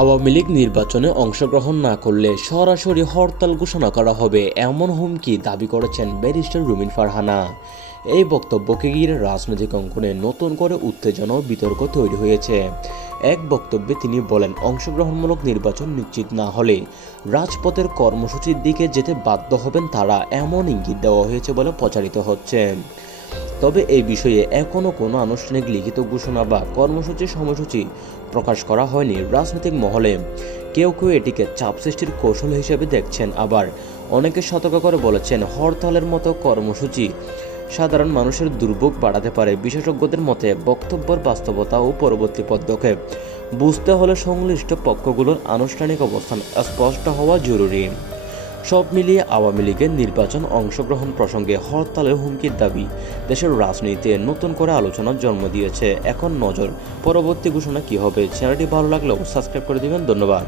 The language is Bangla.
আওয়ামী লীগ নির্বাচনে অংশগ্রহণ না করলে সরাসরি হরতাল ঘোষণা করা হবে এমন হুমকি দাবি করেছেন ব্যারিস্টার রুমিন ফারহানা। এই বক্তব্যকে ঘিরে রাজনৈতিক অঙ্গনে নতুন করে উত্তেজনা ও বিতর্ক তৈরি হয়েছে। এক বক্তব্যে তিনি বলেন, অংশগ্রহণমূলক নির্বাচন নিশ্চিত না হলে রাজপথের কর্মসূচির দিকে যেতে বাধ্য হবেন তারা, এমন ইঙ্গিত দেওয়া হয়েছে বলে প্রচারিত হচ্ছে। তবে এই বিষয়ে এখনও কোনো আনুষ্ঠানিক লিখিত ঘোষণা বা কর্মসূচির সময়সূচি প্রকাশ করা হয়নি। রাজনৈতিক মহলে কেউ কেউ এটিকে চাপ সৃষ্টির কৌশল হিসেবে দেখছেন, আবার অনেকে সতর্ক করে বলেছেন হরতালের মতো কর্মসূচি সাধারণ মানুষের দুর্ভোগ বাড়াতে পারে। বিশেষজ্ঞদের মতে বক্তব্যের বাস্তবতা ও পরবর্তী পদক্ষেপ বুঝতে হলে সংশ্লিষ্ট পক্ষগুলোর আনুষ্ঠানিক অবস্থান স্পষ্ট হওয়া জরুরি। সব মিলিয়ে আওয়ামী লীগের নির্বাচন অংশগ্রহণ প্রসঙ্গে হরতালের হুমকির দাবি দেশের রাজনীতিতে নতুন করে আলোচনার জন্ম দিয়েছে। এখন নজর পরবর্তী ঘোষণা কী হবে। চ্যানেলটি ভালো লাগলেও সাবস্ক্রাইব করে দিবেন। ধন্যবাদ।